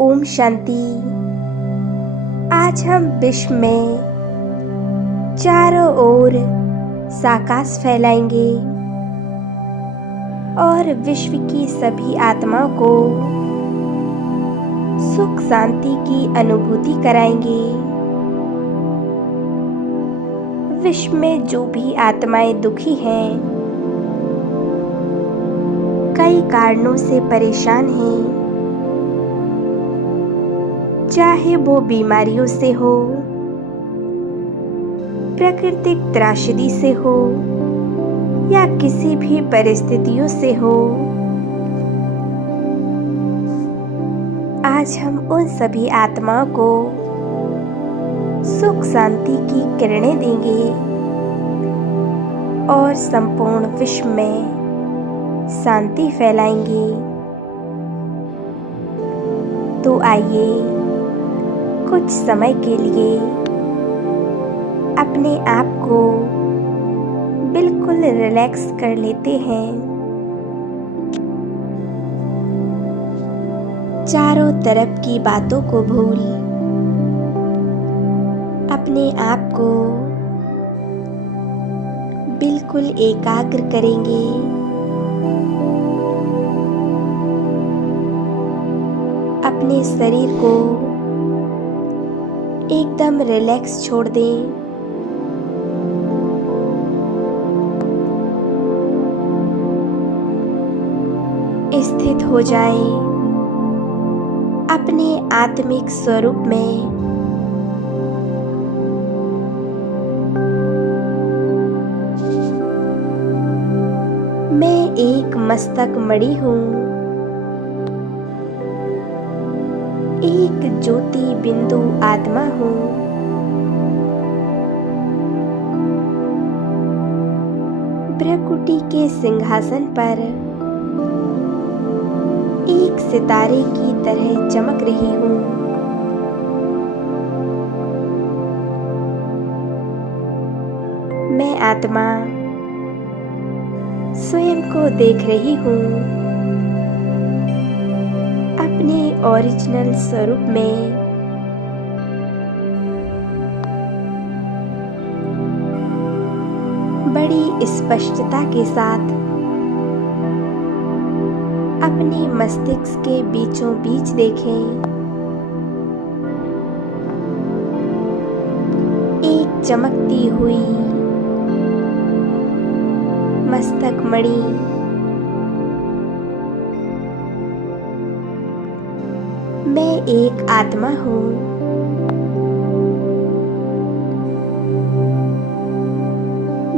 ओम शांति। आज हम विश्व में चारों ओर साकाश फैलाएंगे और विश्व की सभी आत्माओं को सुख शांति की अनुभूति कराएंगे। विश्व में जो भी आत्माएं दुखी हैं, कई कारणों से परेशान हैं, चाहे वो बीमारियों से हो, प्राकृतिक त्रासदी से हो या किसी भी परिस्थितियों से हो, आज हम उन सभी आत्माओं को सुख शांति की किरणें देंगे और संपूर्ण विश्व में शांति फैलाएंगे। तो आइए कुछ समय के लिए अपने आप को बिल्कुल रिलैक्स कर लेते हैं। चारों तरफ की बातों को भूल अपने आप को बिल्कुल एकाग्र करेंगे। अपने शरीर को एकदम रिलैक्स छोड़ दें। स्थित हो जाएं अपने आत्मिक स्वरूप में। मैं एक मस्तक मणि हूँ, एक ज्योति बिंदु आत्मा हूँ। भ्रकुटी के सिंहासन पर एक सितारे की तरह चमक रही हूँ। मैं आत्मा स्वयं को देख रही हूँ अपने ओरिजिनल स्वरूप में। बड़ी स्पष्टता के साथ अपने मस्तिष्क के बीचों बीच देखें। एक चमकती हुई मस्तक मणि मैं एक आत्मा हूँ।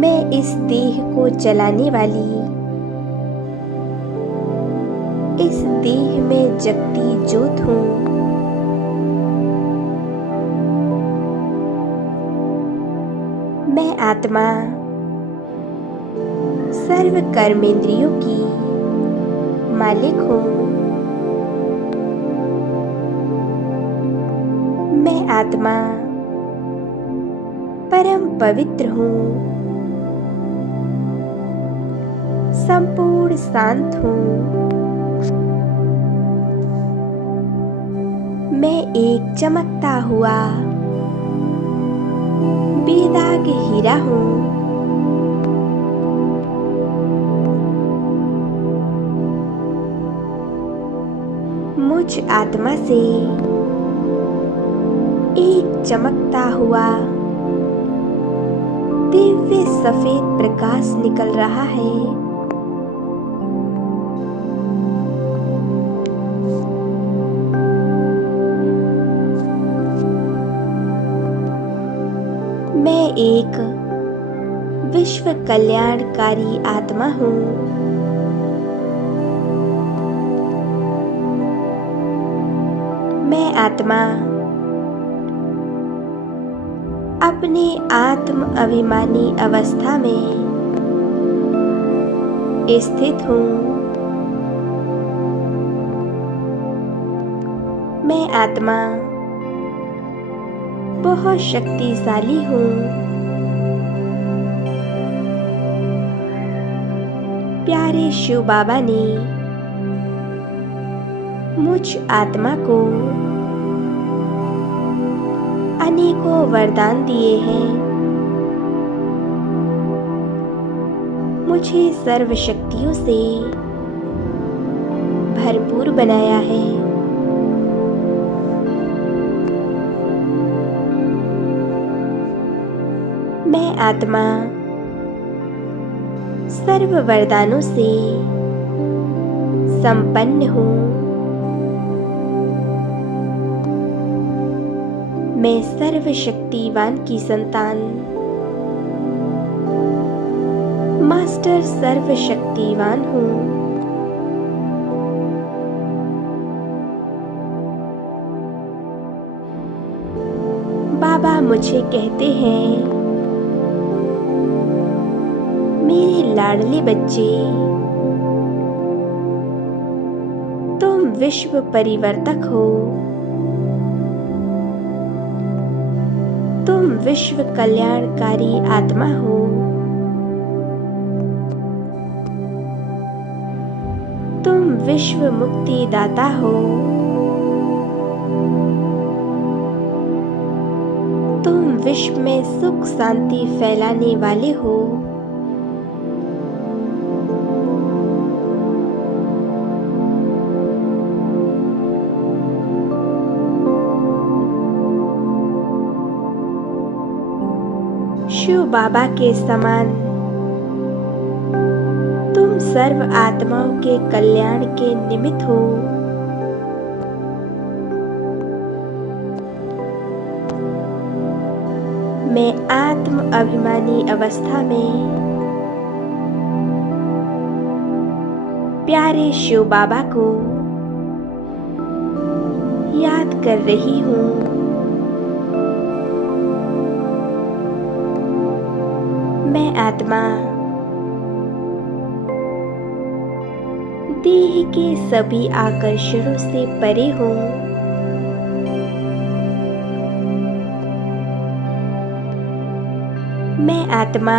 मैं इस देह को चलाने वाली, इस देह में जगती ज्योत हूँ। मैं आत्मा सर्व कर्मेंद्रियों की मालिक हूँ। मैं आत्मा परम पवित्र हूँ, संपूर्ण शांत हूँ। मैं एक चमकता हुआ बेदाग हीरा हूँ। मुझ आत्मा से एक चमकता हुआ दिव्य सफेद प्रकाश निकल रहा है। मैं एक विश्व कल्याणकारी आत्मा हूँ। मैं आत्मा अपने आत्म अभिमानी अवस्था में स्थित हूँ। मैं आत्मा बहुत शक्तिशाली हूँ। प्यारे शिव बाबा ने मुझ आत्मा को अनेकों वरदान दिए हैं। मुझे सर्व शक्तियों से भरपूर बनाया है। मैं आत्मा सर्व वरदानों से संपन्न हूँ। मैं सर्वशक्तिवान की संतान, मास्टर सर्वशक्तिवान हूँ। बाबा मुझे कहते हैं, मेरे लाडले बच्चे, तुम विश्व परिवर्तक हो। तुम विश्व कल्याणकारी आत्मा हो। तुम विश्व मुक्ति दाता हो। तुम विश्व में सुख शांति फैलाने वाले हो। शिव बाबा के समान तुम सर्व आत्माओं के कल्याण के निमित्त हो। मैं आत्म अभिमानी अवस्था में प्यारे शिव बाबा को याद कर रही हूँ। मैं आत्मा देह के सभी आकर्षणों से परे हूँ। मैं आत्मा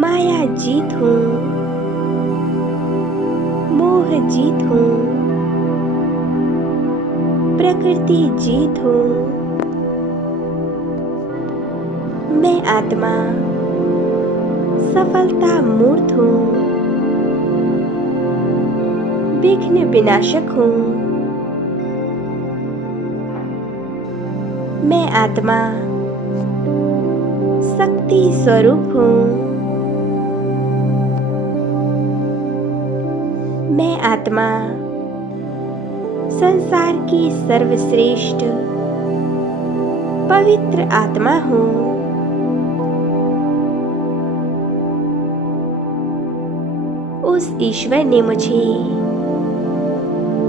माया जीत हूँ, मोह जीत हूँ, प्रकृति जीत हूँ। मैं आत्मा सफलता मूर्त हूँ, विघ्न विनाशक हूँ। मैं आत्मा शक्ति स्वरूप हूँ। मैं आत्मा संसार की सर्वश्रेष्ठ पवित्र आत्मा हूँ। उस ईश्वर ने मुझे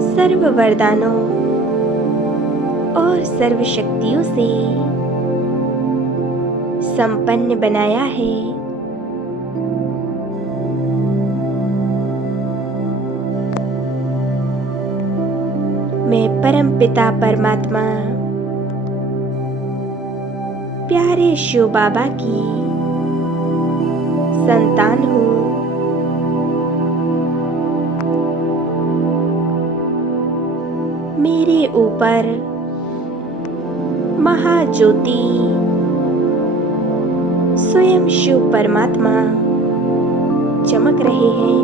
सर्व वरदानों और सर्व शक्तियों से संपन्न बनाया है। मैं परमपिता परमात्मा प्यारे शिव बाबा की संतान हूँ। मेरे ऊपर महाज्योति स्वयं शिव परमात्मा चमक रहे हैं।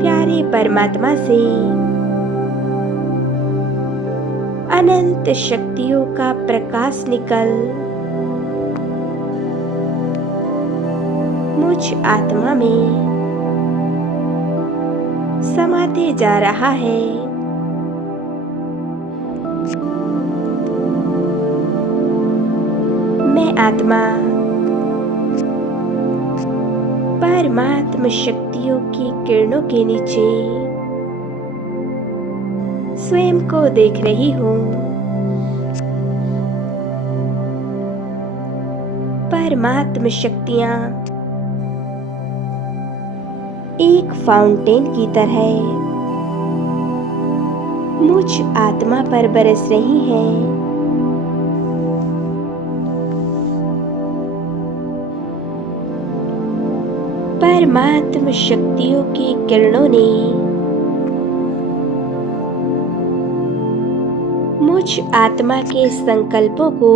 प्यारे परमात्मा से अनंत शक्तियों का प्रकाश निकल मुझ आत्मा में समाते जा रहा है। मैं आत्मा परमात्म शक्तियों की किरणों के नीचे स्वयं को देख रही हूँ। परमात्म शक्तियाँ एक फाउंटेन की तरह मुझ आत्मा पर बरस रही हैं। परमात्म शक्तियों की किरणों ने मुझ आत्मा के संकल्पों को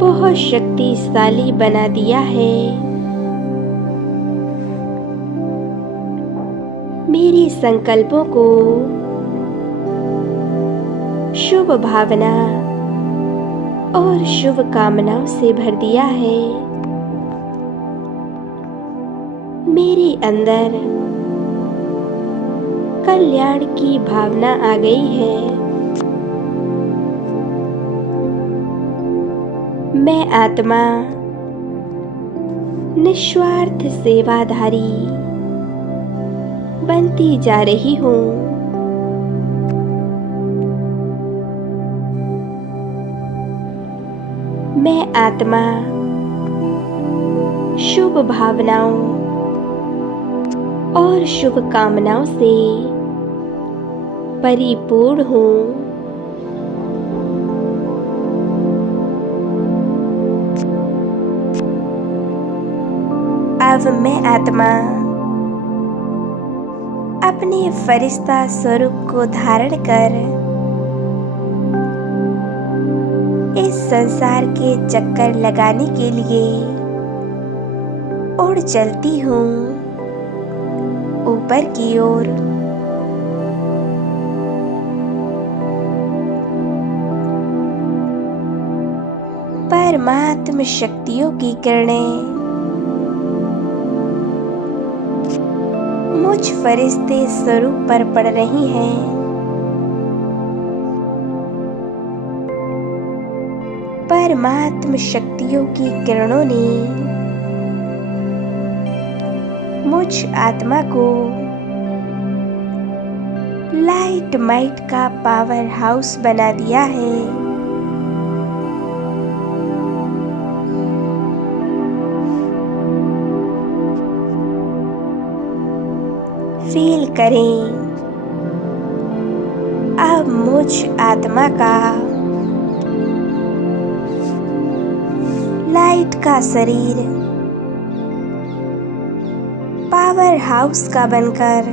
बहुत शक्तिशाली बना दिया है। मेरे संकल्पों को शुभ भावना और शुभ कामनाओं से भर दिया है। मेरे अंदर कल्याण की भावना आ गई है। मैं आत्मा निस्वार्थ सेवाधारी बनती जा रही हूँ। मैं आत्मा शुभ भावनाओं और शुभ कामनाओं से परिपूर्ण हूँ। अब मैं आत्मा अपने फरिश्ता स्वरूप को धारण कर इस संसार के चक्कर लगाने के लिए उड़ चलती हूँ ऊपर की ओर। परमात्म शक्तियों की किरणें मुझ फरिश्ते स्वरूप पर पड़ रही हैं। परमात्म शक्तियों की किरणों ने मुझ आत्मा को लाइट माइट का पावर हाउस बना दिया है। फील करें अब मुझ आत्मा का लाइट का शरीर पावर हाउस का बनकर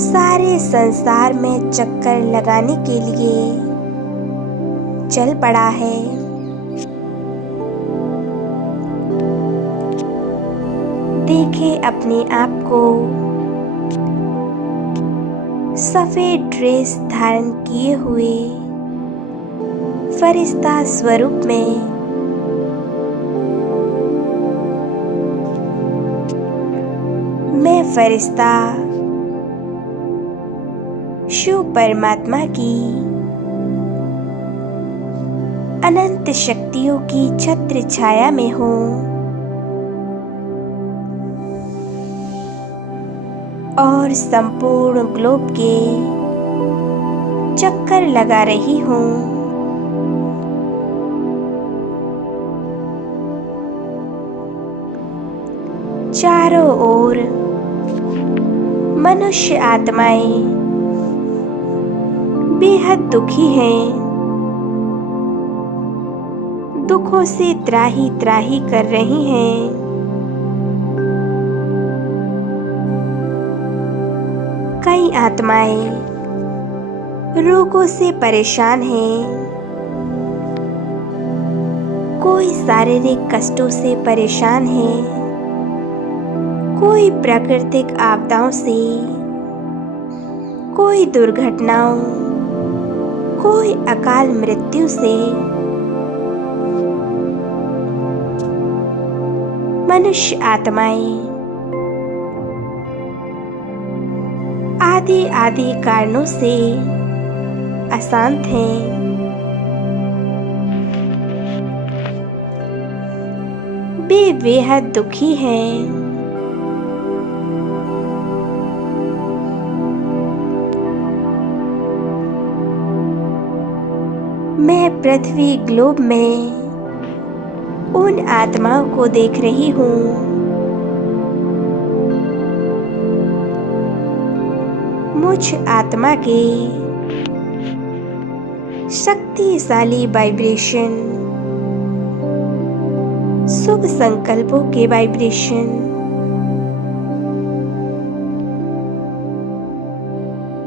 सारे संसार में चक्कर लगाने के लिए चल पड़ा है। देखें अपने आप को सफेद ड्रेस धारण किए हुए फरिश्ता स्वरूप में। मैं फरिश्ता शिव परमात्मा की अनंत शक्तियों की छत्र छाया में हूँ और संपूर्ण ग्लोब के चक्कर लगा रही हूँ। चारों ओर मनुष्य आत्माएं बेहद दुखी हैं, दुखों से त्राही त्राही कर रही हैं। कई आत्माएं रोगों से परेशान हैं, कोई शारीरिक कष्टों से परेशान है, कोई प्राकृतिक आपदाओं से, कोई दुर्घटनाओं, कोई अकाल मृत्यु से। मनुष्य आत्माएं आदि आदि कारणों से अशांत हैं। वे बेहद दुखी हैं। मैं पृथ्वी ग्लोब में उन आत्माओं को देख रही हूँ मुझ आत्मा के शक्तिशाली वाइब्रेशन, शुभ संकल्पों के वाइब्रेशन,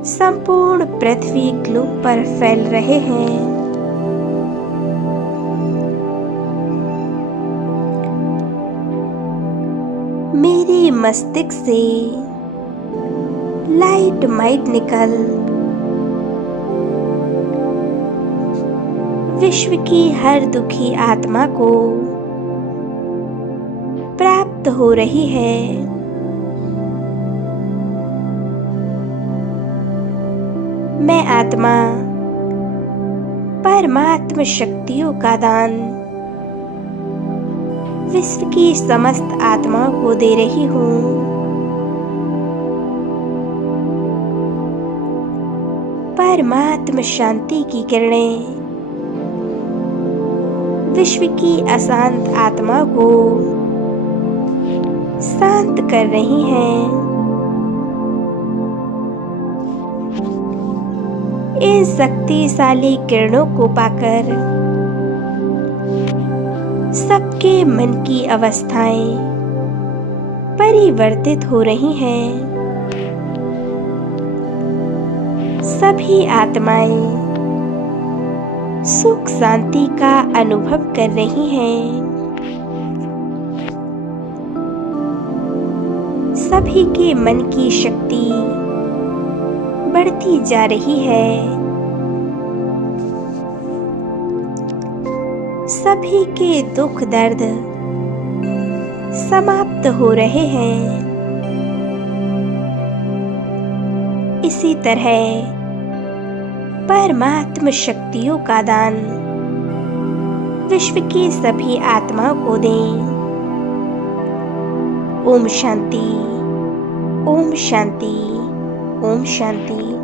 संपूर्ण पृथ्वी ग्लोब पर फैल रहे हैं। मेरे मस्तिष्क से लाइट माइट निकल विश्व की हर दुखी आत्मा को प्राप्त हो रही है। मैं आत्मा परमात्म शक्तियों का दान विश्व की समस्त आत्माओं को दे रही हूँ। परमात्म शांति की किरणें विश्व की अशांत आत्मा को शांत कर रही हैं। इन शक्तिशाली किरणों को पाकर सबके मन की अवस्थाएं परिवर्तित हो रही हैं। सभी आत्माएं सुख शांति का अनुभव कर रही हैं। सभी के मन की शक्ति बढ़ती जा रही है। सभी के दुख दर्द समाप्त हो रहे हैं। इसी तरह परमात्म शक्तियों का दान विश्व की सभी आत्माओं को दें। ओम शांति, ओम शांति, ओम शांति।